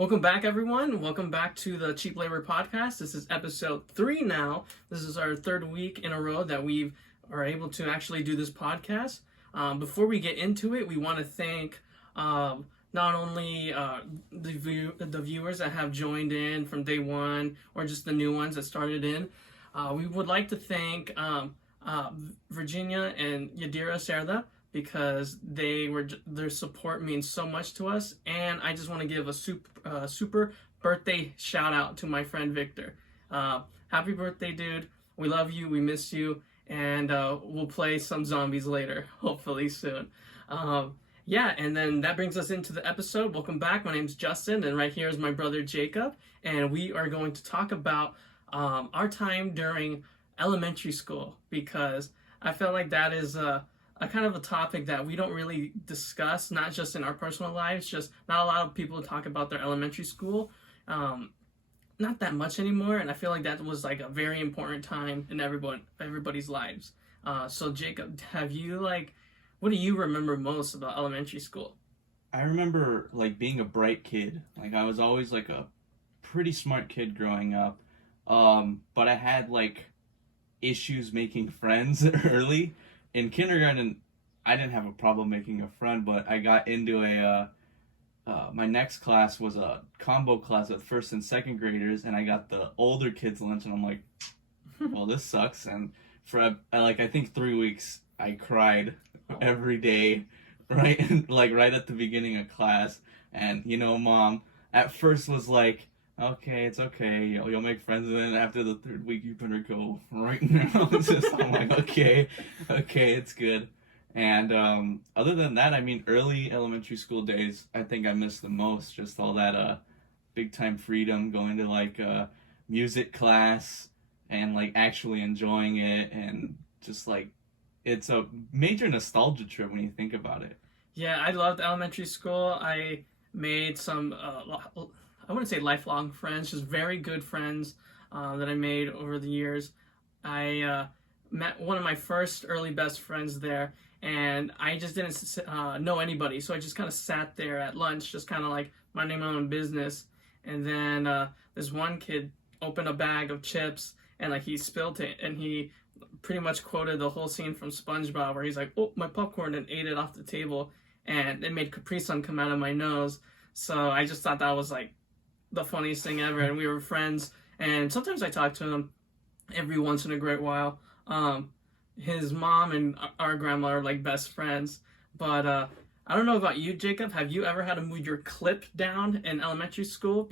Welcome back, everyone. Welcome back to the Cheap Labor Podcast. This is episode 3 now. This is our third week in a row that we are able to actually do this podcast. Before we get into it, we want to thank not only the viewers that have joined in from day one or just the new ones that started in. We would like to thank Virginia and Yadira Cerda, because their support means so much to us. And I just want to give a super birthday shout out to my friend Victor. Happy birthday, dude. We love you, we miss you, and we'll play some zombies later, hopefully soon. And then that brings us into the episode. Welcome back. My name's Justin, and right here is my brother Jacob, and we are going to talk about our time during elementary school, because I feel like that is a kind of a topic that we don't really discuss, not just in our personal lives, just not a lot of people talk about their elementary school, not that much anymore, and I feel like that was like a very important time in everybody's lives. So Jacob, what do you remember most about elementary school? I remember being a bright kid. I was always a pretty smart kid growing up, but I had issues making friends early. In kindergarten, I didn't have a problem making a friend, but I got into my next class was a combo class with first and second graders, and I got the older kids lunch, and I'm like, well, this sucks. And for I think 3 weeks, I cried every day, right at the beginning of class. And mom at first was like, okay, it's okay, you'll make friends, and then after the third week, you better go right now. I'm like, okay, it's good. And other than that, I mean, early elementary school days, I think I missed the most. Just all that big time freedom, going to music class and actually enjoying it, and just it's a major nostalgia trip when you think about it. Yeah, I loved elementary school. I made some I wouldn't say lifelong friends, just very good friends that I made over the years. I met one of my first early best friends there, and I just didn't know anybody, so I just kind of sat there at lunch, just kind of minding my own business. And then this one kid opened a bag of chips, and he spilled it, and he pretty much quoted the whole scene from SpongeBob, where he's like, "Oh, my popcorn," and ate it off the table, and it made Capri Sun come out of my nose. So I just thought that was the funniest thing ever, and we were friends. And sometimes I talk to him every once in a great while. His mom and our grandma are best friends. But I don't know about you, Jacob. Have you ever had to move your clip down in elementary school,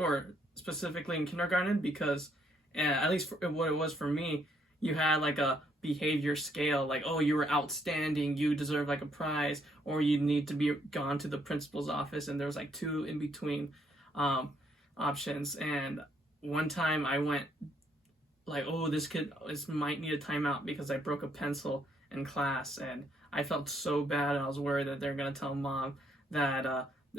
or specifically in kindergarten? Because at least what it was for me, you had a behavior scale, oh, you were outstanding, you deserve a prize, or you need to be gone to the principal's office, and there was 2 in between options. And one time I went oh, this kid might need a timeout because I broke a pencil in class, and I felt so bad, and I was worried that they're gonna tell mom that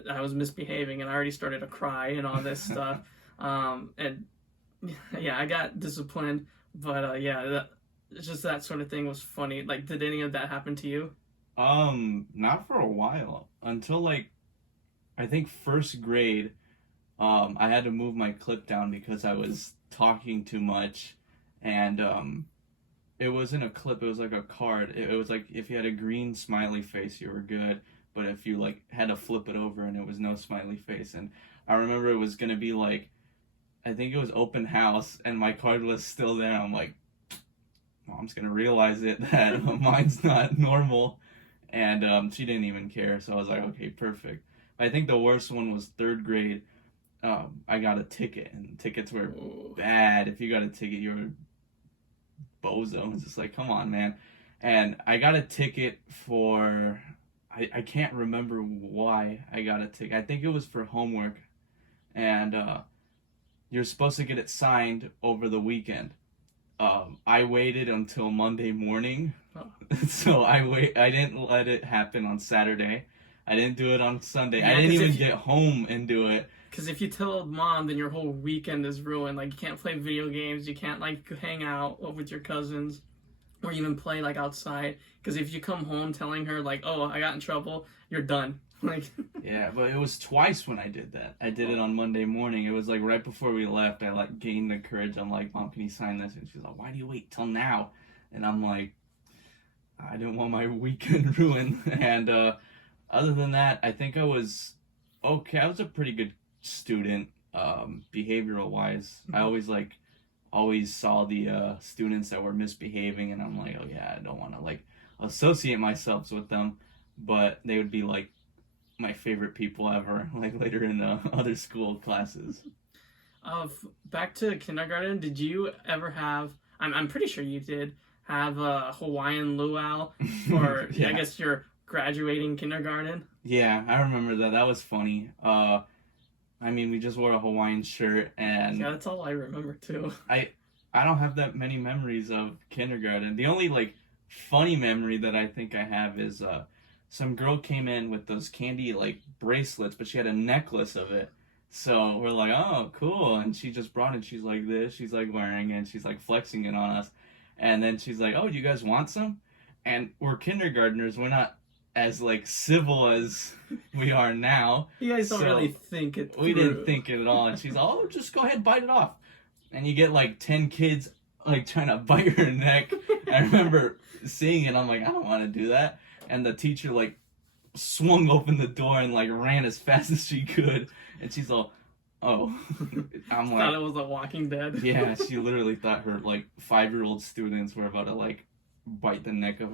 I was misbehaving, and I already started to cry and all this stuff. And yeah, I got disciplined, but just that sort of thing was funny. Did any of that happen to you? Not for a while, until I think first grade. I had to move my clip down because I was talking too much, and it wasn't a clip, it was a card. It was if you had a green smiley face, you were good, but if you had to flip it over and it was no smiley face. And I remember it was gonna be I think it was open house, and my card was still there. I'm like, mom's gonna realize that mine's not normal, and she didn't even care. So I was like, okay, perfect. I think the worst one was third grade. I got a ticket, and tickets were bad. If you got a ticket, you were bozo. It's just come on, man. And I got a ticket for, I can't remember why I got a ticket. I think it was for homework, and you're supposed to get it signed over the weekend. I waited until Monday morning, so I didn't let it happen on Saturday. I didn't do it on Sunday. Yeah, I didn't even get home and do it. Because if you tell mom, then your whole weekend is ruined. You can't play video games, you can't hang out with your cousins, or even play outside. Because if you come home telling her oh, I got in trouble, you're done. Like, Yeah, but it was twice when I did that. I did it on Monday morning. It was like right before we left. I like gained the courage. I'm like, Mom, can you sign this? And she's like, why do you wait till now? And I'm like, I didn't want my weekend ruined. And other than that, I think I was okay. I was a pretty good student, behavioral wise. I always saw the students that were misbehaving, and I'm like, oh yeah, I don't want to like associate myself with them. But they would be like my favorite people ever, like later in the other school classes. back to kindergarten, did you ever have, I'm pretty sure you did, have a Hawaiian luau for, Yeah. I guess, your graduating kindergarten? Yeah, I remember that. That was funny. I mean, we just wore a Hawaiian shirt, and Yeah, that's all I remember too. I don't have that many memories of kindergarten. The only like funny memory that I think I have is some girl came in with those candy like bracelets, but she had a necklace of it. So we're like, oh, cool. And she just brought it. She's like this. She's like wearing it. She's like flexing it on us. And then she's like, oh, do you guys want some? And we're kindergartners. We're not as like civil as we are now. You guys don't So, really think it We through. didn't think it at all. And she's like, oh, just go ahead, bite it off. And you get like 10 kids like trying to bite her neck. I remember seeing it. I'm like, I don't want to do that. And the teacher like swung open the door and like ran as fast as she could. And she's all, oh. I'm Thought it like, was a Walking Dead. yeah, she literally thought her like 5-year-old students were about to like bite the neck of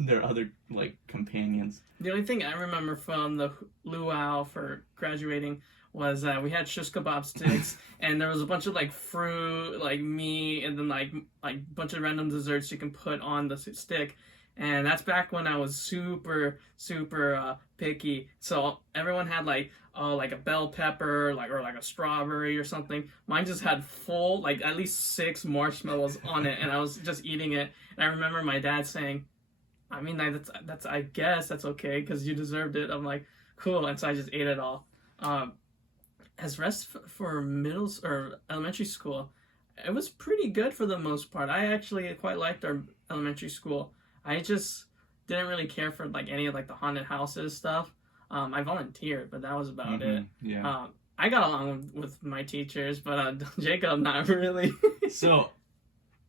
their other like companions. The only thing I remember from the luau for graduating was we had shish kebab sticks, and there was a bunch of like fruit, like meat, and then like bunch of random desserts you can put on the stick. And that's back when I was super picky. So everyone had like a bell pepper, or like a strawberry or something. Mine just had full like at least 6 marshmallows on it, and I was just eating it. And I remember my dad saying, I mean, that's I guess that's okay because you deserved it. I'm like, cool, and so I just ate it all. As rest for or elementary school, it was pretty good for the most part. I actually quite liked our elementary school. I just didn't really care for like any of like the haunted houses stuff. I volunteered, but that was about it. Yeah. I got along with my teachers, but Jacob not really. So,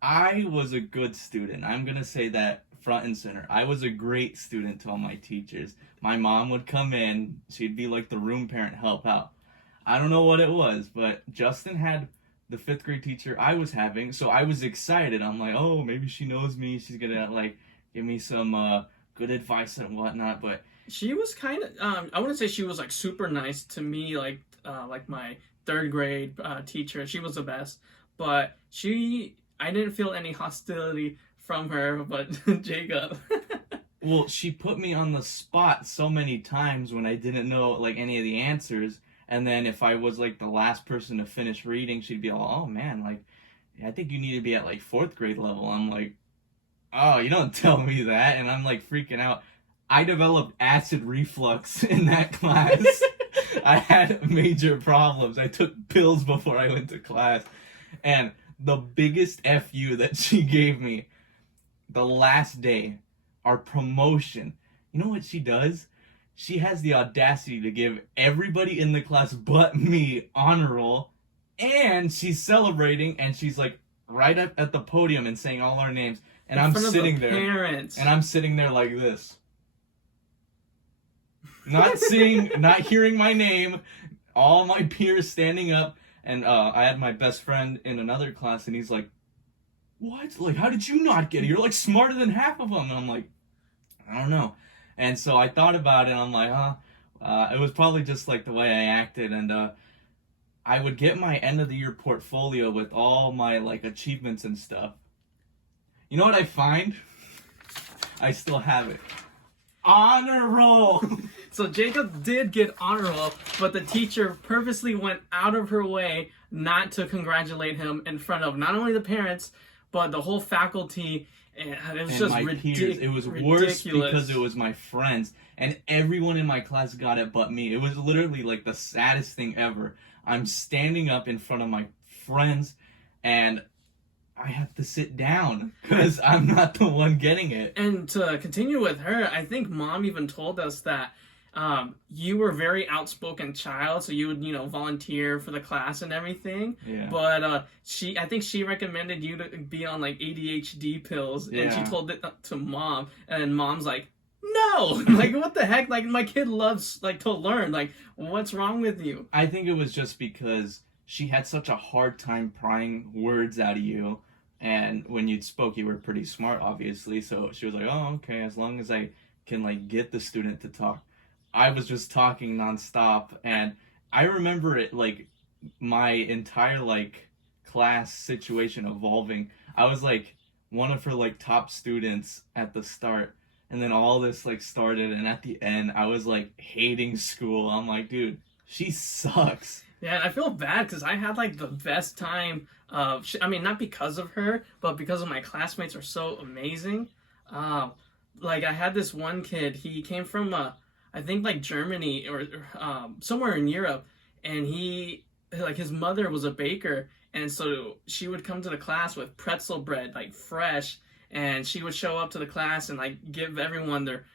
I was a good student. I'm going to say that front and center. I was a great student to all my teachers. My mom would come in. She'd be like the room parent, help out. I don't know what it was, but Justin had the 5th grade teacher I was having, so I was excited. I'm like, oh, maybe she knows me. She's going to like give me some good advice and whatnot, but She was kind of, I wouldn't say she was like super nice to me, like my 3rd grade teacher. She was the best, but I didn't feel any hostility from her, but Jacob. well, she put me on the spot so many times when I didn't know like any of the answers. And then if I was like the last person to finish reading, she'd be all, oh man, like, I think you need to be at like 4th grade level. I'm like, oh, you don't tell me that. And I'm like freaking out. I developed acid reflux in that class. I had major problems. I took pills before I went to class. And the biggest FU that she gave me, the last day, our promotion, you know what she does? She has the audacity to give everybody in the class but me honor roll, and she's celebrating, and she's like right up at the podium and saying all our names, and In I'm front of sitting the there, parents. and I'm sitting there like this, not seeing, not hearing my name, all my peers standing up, and I had my best friend in another class, and he's like, "What? Like, how did you not get it? You're like smarter than half of them." And I'm like, I don't know. And so I thought about it, and I'm like, it was probably just like the way I acted, and I would get my end of the year portfolio with all my like achievements and stuff. You know what I find? I still have it. Honor roll. So Jacob did get honor roll, but the teacher purposely went out of her way not to congratulate him in front of not only the parents, but the whole faculty. And it was And just my peers. It was worse ridiculous. because it was my friends, and everyone in my class got it but me. It was literally like the saddest thing ever. I'm standing up in front of my friends, and I have to sit down because I'm not the one getting it. And to continue with her, I think Mom even told us that you were a very outspoken child, so you would, volunteer for the class and everything. Yeah. But I think she recommended you to be on like ADHD pills, and she Yeah. told it to mom, and mom's like, no, like what the heck? Like my kid loves like to learn. Like what's wrong with you? I think it was just because she had such a hard time prying words out of you, and when you spoke, you were pretty smart, obviously. So she was like, "Oh, okay. As long as I can like get the student to talk." I was just talking nonstop, and I remember it like my entire like class situation evolving. I was like one of her like top students at the start, and then all this like started, and at the end, I was like hating school. I'm like, dude, she sucks. Yeah, and I feel bad because I had like the best time. I mean, not because of her, but because of my classmates are so amazing. Like I had this one kid. He came from I think like Germany or somewhere in Europe, and he like his mother was a baker, and so she would come to the class with pretzel bread, like fresh, and she would show up to the class and like give everyone their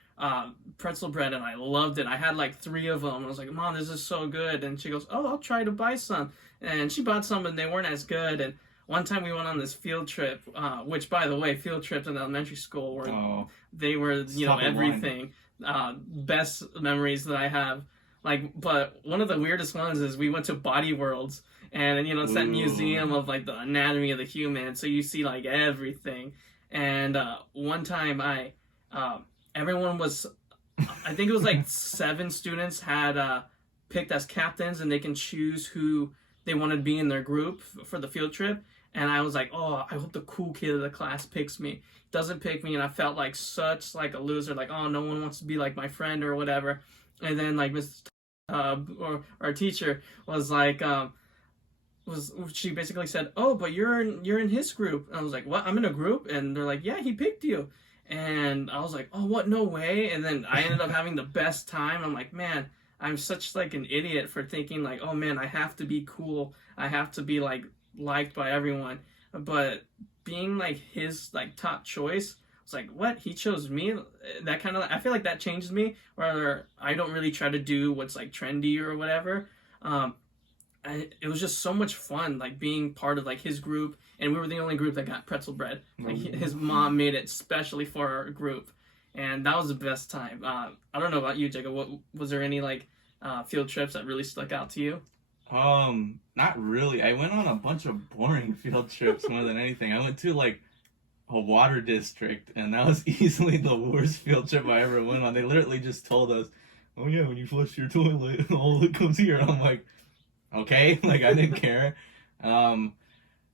pretzel bread, and I loved it. I had like 3 of them. I was like, Mom, this is so good. And she goes, oh, I'll try to buy some. And she bought some, and they weren't as good. And one time we went on this field trip, which, by the way, field trips in elementary school were they were Top of line. everything. Best memories that I have. Like, but one of the weirdest ones is we went to Body Worlds, and it's that Ooh. museum of like the anatomy of the human. So you see like everything. And one time everyone was, I think it was like 7 students had picked as captains, and they can choose who they want to be in their group for the field trip. And I was like, oh, I hope the cool kid of the class picks me. Doesn't pick me, and I felt like such like a loser. Like, oh, no one wants to be like my friend or whatever. And then like Miss or our teacher was like, she basically said, oh, but you're in his group. And I was like, what? I'm in a group? And they're like, yeah, he picked you. And I was like, oh, what? No way. And then I ended up having the best time. I'm like, man, I'm such like an idiot for thinking like, oh man, I have to be cool. I have to be like liked by everyone. But being like his like top choice, it's like, what? He chose me? That kind of, I feel like that changed me, where I don't really try to do what's like trendy or whatever. It was just so much fun, like being part of like his group, and we were the only group that got pretzel bread. Like his mom made it specially for our group, and that was the best time. I don't know about you, Jacob. What was there any like field trips that really stuck out to you? Not really. I went on a bunch of boring field trips more than anything. I went to like a water district, and that was easily the worst field trip I ever went on. They literally just told us, oh yeah, when you flush your toilet, all that comes here. I'm like, okay, like I didn't care. I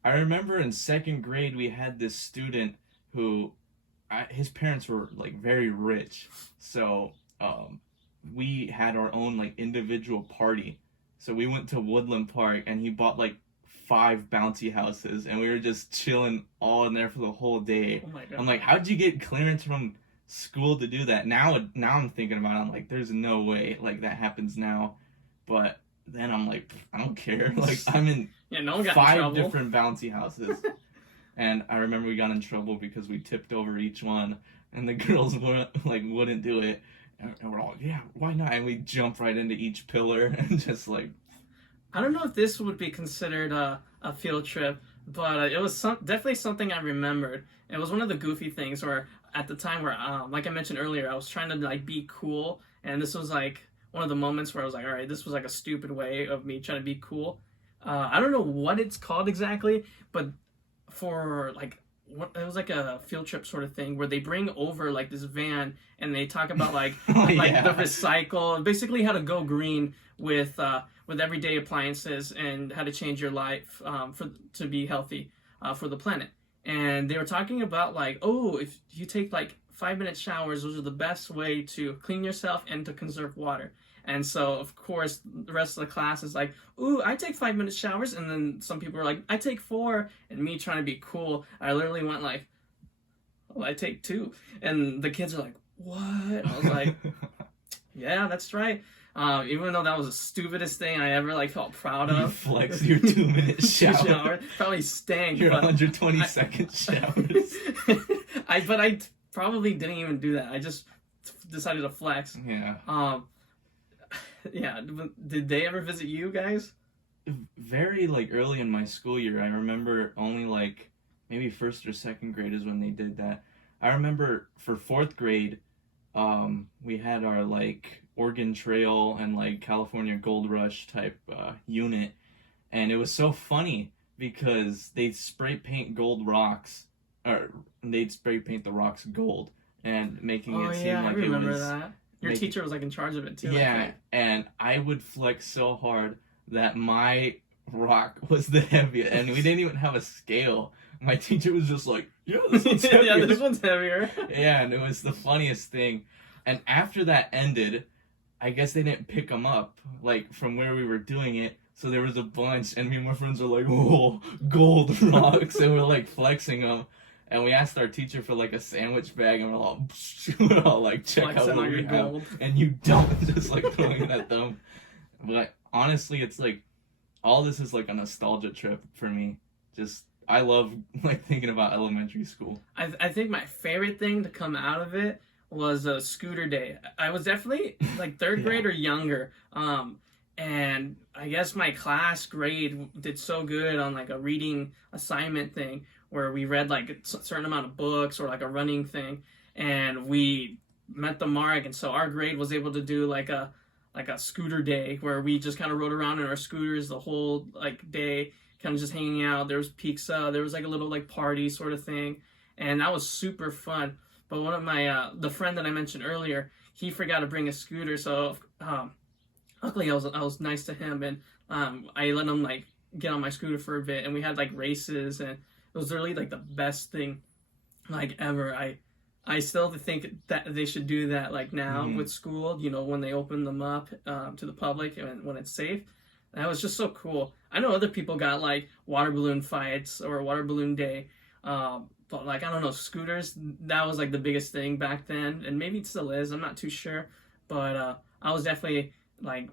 remember in 2nd grade we had this student who, his parents were like very rich, so we had our own like individual party. So we went to Woodland Park, and he bought like 5 bouncy houses, and we were just chilling all in there for the whole day. Oh my god! I'm like, how'd you get clearance from school to do that? Now I'm thinking about it. I'm like, there's no way like that happens now, but then I'm like, I don't care. Like I'm in no one got 5 in trouble. different bouncy houses, and I remember we got in trouble because we tipped over each one, and the girls wouldn't do it, and we're all like, yeah, why not? And we jump right into each pillar and just like. I don't know if this would be considered a field trip, but it was definitely something I remembered. It was one of the goofy things where at the time where, like I mentioned earlier, I was trying to like be cool, and this was like one of the moments where I was like, all right, this was like a stupid way of me trying to be cool. I don't know what it's called exactly, but for like it was like a field trip sort of thing where they bring over like this van, and they talk about like Yeah. the recycle, basically how to go green with everyday appliances, and how to change your life to be healthy for the planet. And they were talking about like, oh, if you take like 5-minute showers, those are the best way to clean yourself and to conserve water. And so, of course, the rest of the class is like, ooh, I take 5-minute showers. And then some people are like, I take 4. And me trying to be cool, I literally went like, well, I take 2. And the kids are like, what? I was like, yeah, that's right. Even though that was the stupidest thing I ever like felt proud You of. flex your 2-minute shower. Probably stank. Your but 120-second showers. but I probably didn't even do that. I just decided to flex. Yeah. Yeah, did they ever visit you guys? Very like early in my school year. I remember only like maybe first or second grade is when they did that. I remember for fourth grade, we had our like Oregon Trail and like California Gold Rush type unit, and it was so funny because they'd spray paint gold rocks, or they'd spray paint the rocks gold, and making Oh it yeah, seem I like it remember was that. Your make, teacher was like in charge of it too, I yeah, think. and I would flex so hard that my rock was the heaviest, and we didn't even have a scale. My teacher was just like, "Yeah, this one's Yeah, heavier." this one's heavier. Yeah, and it was the funniest thing. And after that ended, I guess they didn't pick them up like from where we were doing it. So there was a bunch, and me and my friends were like, "Oh, gold rocks!" and we're like flexing them. And we asked our teacher for like a sandwich bag, and we're all like, "Check out Flexing what on we your have," gold. and you don't, just like throwing it at them. But honestly, it's like all this is like a nostalgia trip for me. Just I love like thinking about elementary school. I think my favorite thing to come out of it was a scooter day. I was definitely like third Yeah. grade or younger. And I guess my class grade did so good on like a reading assignment thing where we read like a certain amount of books or like a running thing, and we met the mark, and so our grade was able to do like a scooter day where we just kind of rode around in our scooters the whole like day, kind of just hanging out. There was pizza, there was like a little like party sort of thing, and that was super fun. But one of my the friend that I mentioned earlier, he forgot to bring a scooter, so luckily I was nice to him, and I let him like get on my scooter for a bit, and we had like races, and it was really like the best thing like ever. I still think that they should do that like now Mhm. with school, you know, when they open them up to the public and when it's safe. That was just so cool. I know other people got like water balloon fights or water balloon day, but like I don't know, scooters. That was like the biggest thing back then, and maybe it still is. I'm not too sure, but I was definitely like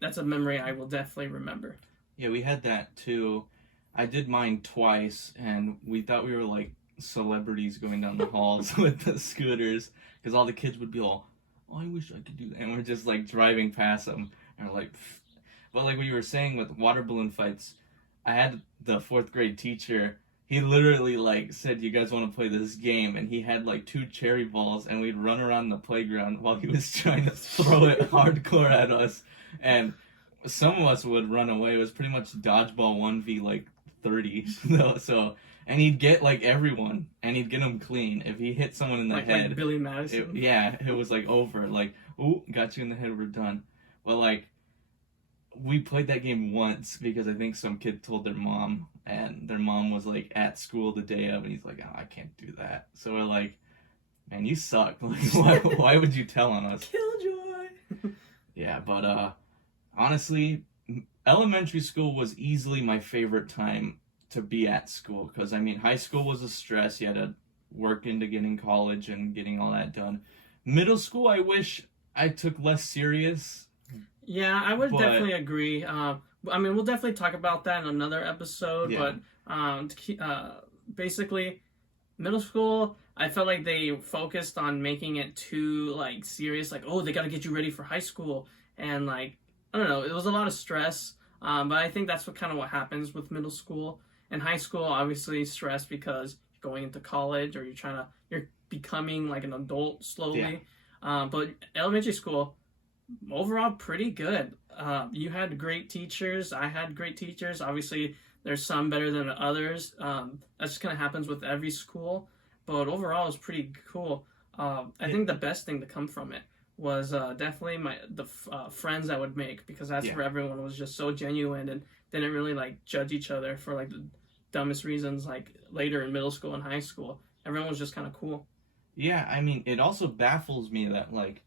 that's a memory I will definitely remember. Yeah, we had that too. I did mine twice, and we thought we were like celebrities going down the halls with the scooters, because all the kids would be all, "Oh, I wish I could do that," and we're just like driving past them, and we're like, "Pfft." But like we were saying with water balloon fights, I had the fourth grade teacher. He literally like said, "You guys want to play this game?" And he had like two cherry balls, and we'd run around the playground while he was trying to throw it hardcore at us, and some of us would run away. It was pretty much dodgeball 1v like 30. So and he'd get like everyone, and he'd get them clean. If he hit someone in the Like head, Billy Madison. yeah, it was like over. Like, "Ooh, got you in the head, we're done." But like we played that game once because I think some kid told their mom, and their mom was like at school the day of, and he's like, "Oh, I can't do that." So we're like, "Man, you suck. Like, why would you tell on us?" Killjoy. Yeah, but honestly, elementary school was easily my favorite time to be at school, because I mean, high school was a stress. You had to work into getting college and getting all that done. Middle school, I wish I took less serious, Yeah, I would but definitely agree. I mean, we'll definitely talk about that in another episode, yeah, but basically, middle school, I felt like they focused on making it too like serious, like oh, they got to get you ready for high school, and like I don't know, it was a lot of stress. But I think that's what happens with middle school and high school. Obviously, stress because you're going into college or you're becoming like an adult slowly. yeah, But elementary school overall pretty good. You had great teachers. I had great teachers. Obviously, there's some better than others. That just kind of happens with every school. But overall, it was pretty cool. I yeah, think the best thing to come from it was definitely the friends I would make, because that's yeah. where everyone was just so genuine and didn't really like judge each other for like the dumbest reasons. Like later in middle school and high school, everyone was just kind of cool. Yeah, I mean, it also baffles me that like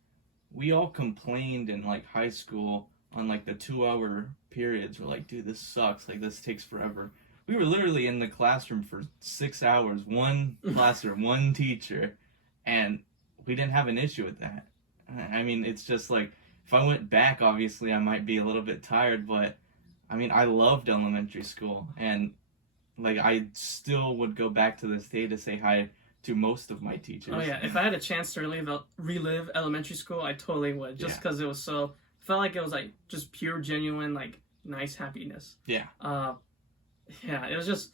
we all complained in like high school on like the 2 hour periods. We're like, "Dude, this sucks. Like this takes forever." We were literally in the classroom for 6 hours, one classroom, one teacher, and we didn't have an issue with that. I mean, it's just like if I went back, obviously I might be a little bit tired, but I mean, I loved elementary school, and like I still would go back to this day to say hi to most of my Oh teachers. yeah, if I had a chance to relive elementary school, I totally would, just Yeah. because it was so felt like it was like just pure, genuine, like nice happiness. Yeah. Yeah, it was just.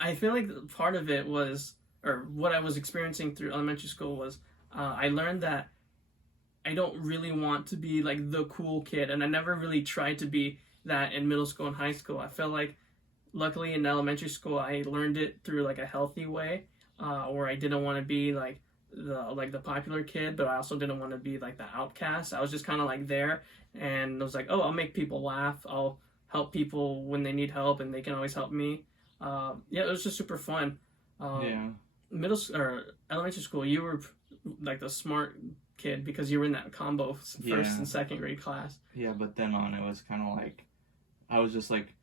I feel like part of it was, or what I was experiencing through elementary school was, I learned that I don't really want to be like the cool kid, and I never really tried to be that in middle school and high school. I felt like, luckily in elementary school, I learned it through like a healthy way, where I didn't want to be like the popular kid, but I also didn't want to be like the outcast. I was just kind of like there, and I was like, oh, I'll make people laugh. I'll help people when they need help, and they can always help me. Yeah, it was just super fun. Yeah. Or elementary school, you were like the smart kid because you were in that combo first and second grade class. Yeah, but then on it was kind of like, I was just like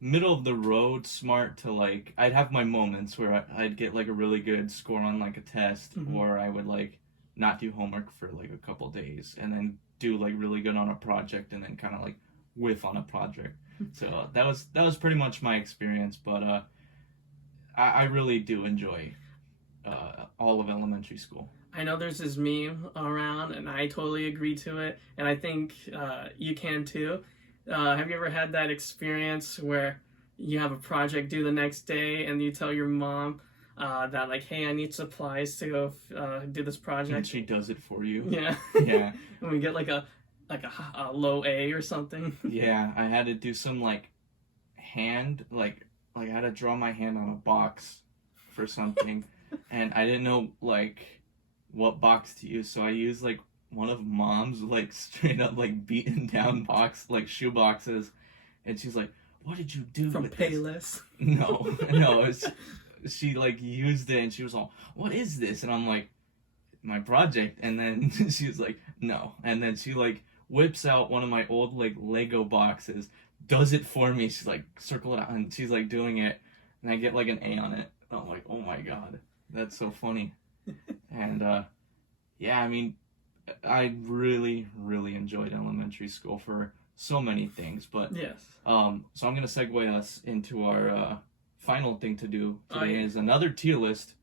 middle of the road smart to like, I'd have my moments where I'd get like a really good score on like a test, or I would like not do homework for like a couple days and then do like really good on a project and then kind of like whiff on a project. So that was pretty much my experience, but I really do enjoy all of elementary school. I know there's this meme around, and I totally agree to it, and I think you can too. Have you ever had that experience where you have a project due the next day, and you tell your mom that like, hey, I need supplies to go do this project, and she does it for you? Yeah. Yeah. And we get like a low A or something. Yeah, I had to do some like hand like I had to draw my hand on a box for something, and I didn't know like what box to use, so I used like one of Mom's like straight up like beaten down shoe boxes, and she's like, "What did you do from with Payless?" This? No, she like used it, and she was all, "What is this?" And I'm like, "My project." And then she's like, "No," and then she like whips out one of my old like Lego boxes, does it for me. She's like, circle it out, and she's like doing it, and I get like an A on it. I'm like, oh my god, that's so funny. And yeah, I mean, I really enjoyed elementary school for so many things, but yes. So I'm gonna segue us into our final thing to do today. Yeah. Is another tier list.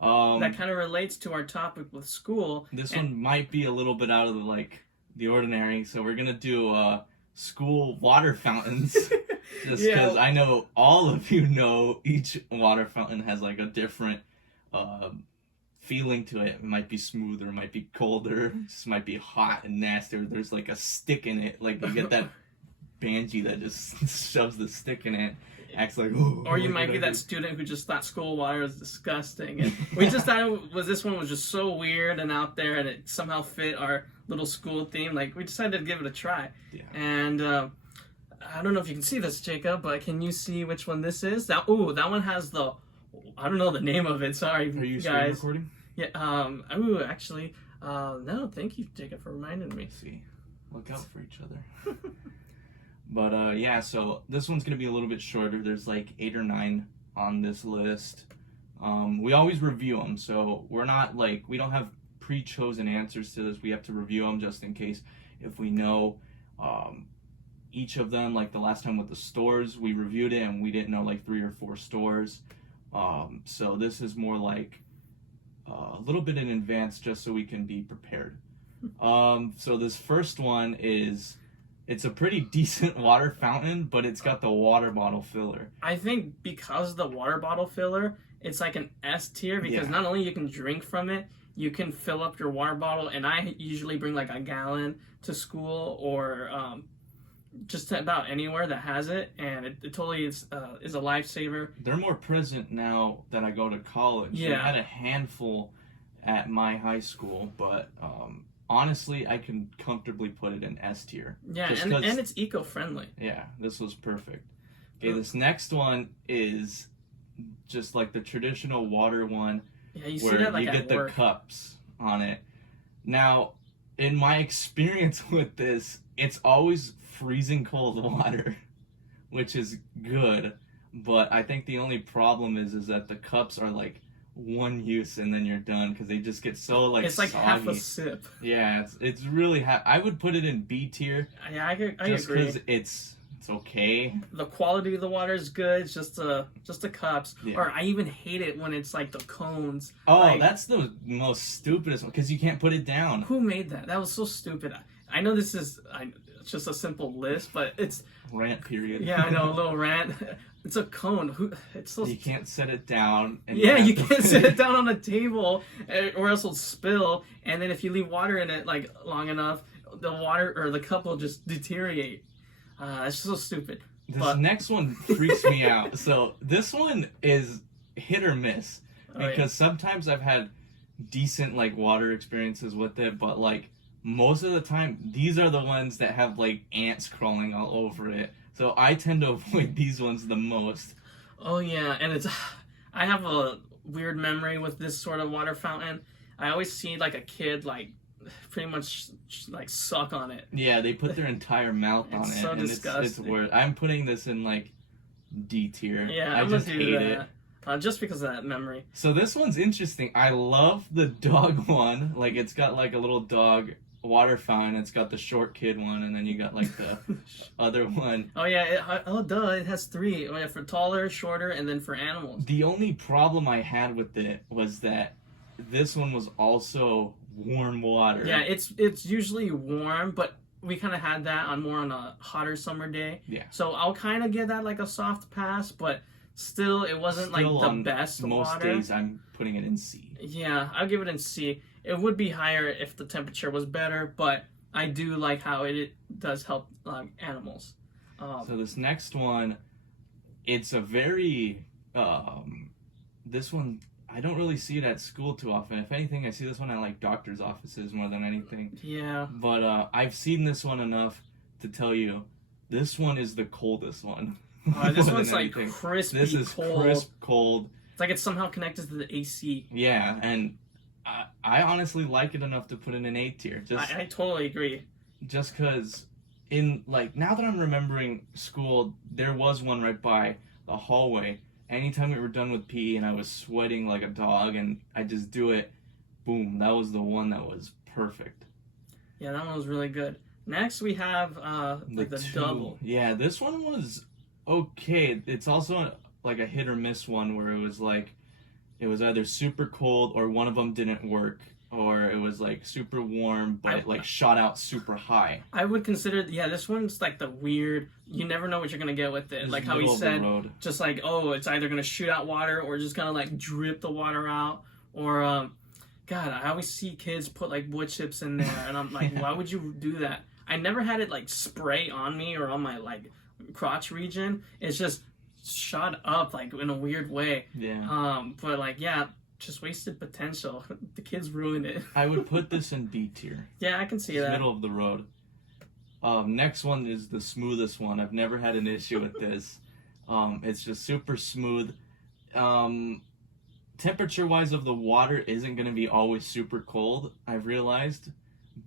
That kind of relates to our topic with school. This one might be a little bit out of the ordinary, so we're gonna do school water fountains. Just because I know all of you know each water fountain has like a different feeling to it. It might be smoother, it might be colder, it just might be hot and nasty, or there's like a stick in it. Like you get that Banshee that just shoves the stick in it. Acts like, oh, or you might be that student who just thought school water was disgusting, and we just thought this one was just so weird and out there, and it somehow fit our little school theme. Like we decided to give it a try. Yeah. And I don't know if you can see this, Jacob, but can you see which one this is? That one has I don't know the name of it. Sorry, are you guys. Recording? Yeah. Actually, no. Thank you, Jacob, for reminding me. See, look out for each other. But yeah, so this one's gonna be a little bit shorter. There's like 8 or 9 on this list. We always review them, so we're not like, we don't have pre-chosen answers to this. We have to review them just in case if we know each of them. Like the last time with the stores, we reviewed it and we didn't know like 3 or 4 stores. So this is more like a little bit in advance just so we can be prepared. So this first one is, it's a pretty decent water fountain, but it's got the water bottle filler. I think because of the water bottle filler, it's like an S tier because not only you can drink from it, you can fill up your water bottle, and I usually bring like a gallon to school or just about anywhere that has it, and it totally is a lifesaver. They're more present now that I go to college. Yeah. I had a handful at my high school, but honestly, I can comfortably put it in S tier. Yeah, and it's eco-friendly. Yeah, this was perfect. Okay, this next one is just like the traditional water one. Yeah, you see where that like you get at work. The cups on it. Now, in my experience with this, it's always freezing cold water, which is good. But I think the only problem is that the cups are like one use and then you're done because they just get so like it's like soggy. half a sip. Yeah, it's really I would put it in B tier. Yeah, I just agree. Because it's okay. The quality of the water is good. It's just the cups. Yeah. Or I even hate it when it's like the cones. Oh, like, that's the most stupidest one because you can't put it down. Who made that? That was so stupid. I know it's just a simple list, but it's Rant period. yeah, I know, a little rant. It's a cone. It's so You can't set it down. And yeah, have you to- can't set it down on a table, or else it'll spill. And then if you leave water in it like long enough, the water or the cup will just deteriorate. It's so stupid. This But- next one freaks me out. So this one is hit or miss Oh, yeah. because sometimes I've had decent like water experiences with it, but like most of the time these are the ones that have like ants crawling all over it. So I tend to avoid these ones the most. Oh yeah, and it's I have a weird memory with this sort of water fountain. I always see like a kid like pretty much like suck on it. Yeah, they put their entire mouth on It's it, so and it's disgusting. weird. I'm putting this in like D tier. Yeah, I I'm just gonna do hate that. it. Just because of that memory. So this one's interesting. I love the dog one. Like it's got like a little dog water fountain. It's got the short kid one, and then you got like the other one. Oh yeah, oh duh, it has three. Oh, yeah, for taller, shorter, and then for animals. The only problem I had with it was that this one was also warm water. Yeah, it's usually warm, but we kind of had that on more on a hotter summer day. Yeah. So I'll kind of give that like a soft pass, but still, it wasn't Still like the on best most water. days I'm putting it in C. Yeah, I'll give it in C. It would be higher if the temperature was better, but I do like how it does help animals. So this next one, it's a very this one I don't really see it at school too often. If anything, I see this one at like doctors' offices more than anything. Yeah. But I've seen this one enough to tell you this one is the coldest one. This more one's than like anything. crispy This is cold. crisp, cold. It's like it's somehow connected to the AC. Yeah, and I honestly like it enough to put in an A tier. I totally agree. Just because in like now that I'm remembering school, there was one right by the hallway. Anytime we were done with PE and I was sweating like a dog and I just do it, boom, that was the one that was perfect. Yeah, that one was really good. Next we have like the two. double. Yeah, this one was okay. It's also like a hit or miss one where it was like it was either super cold or one of them didn't work, or it was like super warm but it like shot out super high. I would consider, yeah, this one's like the weird, you never know what you're gonna get with it. It's Like how he middle of the said, road. just like, oh, it's either gonna shoot out water or just gonna like drip the water out. Or God, I always see kids put like wood chips in there, and I'm like, Yeah. why would you do that? I never had it like spray on me or on my like crotch region. It's just shot up like in a weird way. Yeah. But like, yeah, just wasted potential. The kids ruined it. I would put this in B tier. Yeah, I can see It's that. middle of the road. Next one is the smoothest one. I've never had an issue with this. It's just super smooth. Temperature wise of the water isn't going to be always super cold, I've realized,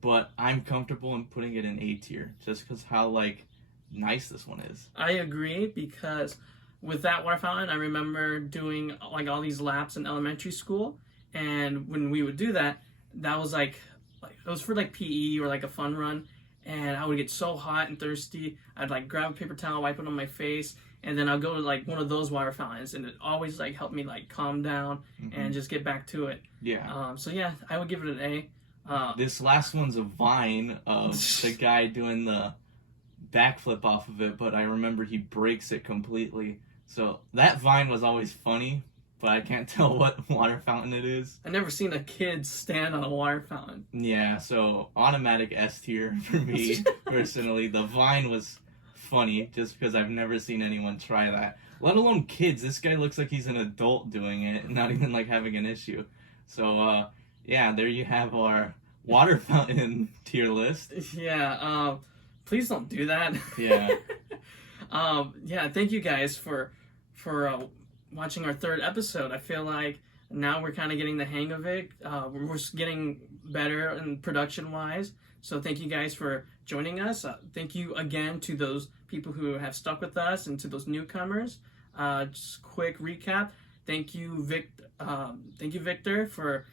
but I'm comfortable in putting it in A tier just because how like nice this one is. I agree, because with that water fountain, I remember doing like all these laps in elementary school, and when we would do that, that was like it was for like PE or like a fun run, and I would get so hot and thirsty. I'd like grab a paper towel, wipe it on my face, and then I'll go to like one of those water fountains, and it always like helped me like calm down and just get back to it. Yeah. So yeah, I would give it an A. This last one's a vine of the guy doing the backflip off of it, but I remember he breaks it completely. So that vine was always funny, but I can't tell what water fountain it is. I never seen a kid stand on a water fountain. Yeah, so automatic S tier for me personally. The vine was funny just because I've never seen anyone try that. Let alone kids. This guy looks like he's an adult doing it, not even like having an issue. So yeah, there you have our water fountain tier list. Yeah, please don't do that. Yeah. Yeah, thank you guys for watching our third episode. I feel like now we're kind of getting the hang of it. We're getting better in production wise. So thank you guys for joining us. Thank you again to those people who have stuck with us and to those newcomers. Just quick recap. Thank you, Victor, for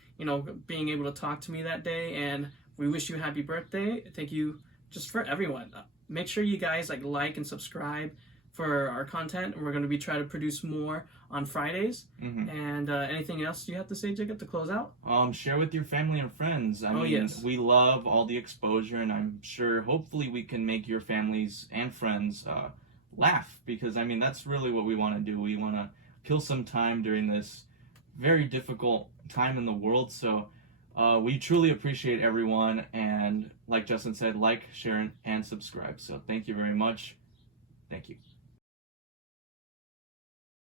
being able to talk to me that day, and we wish you a happy birthday. Thank you just for everyone. Make sure you guys like and subscribe. for our content. We're going to be trying to produce more on Fridays. Hmm. And anything else you have to say, Jacob, to close out? Share with your family and friends. I mean, yes. we love all the exposure, and I'm sure, hopefully, we can make your families and friends laugh, because I mean, that's really what we want to do. We want to kill some time during this very difficult time in the world. So we truly appreciate everyone, and like Justin said, like, share, and subscribe. So thank you very much. Thank you.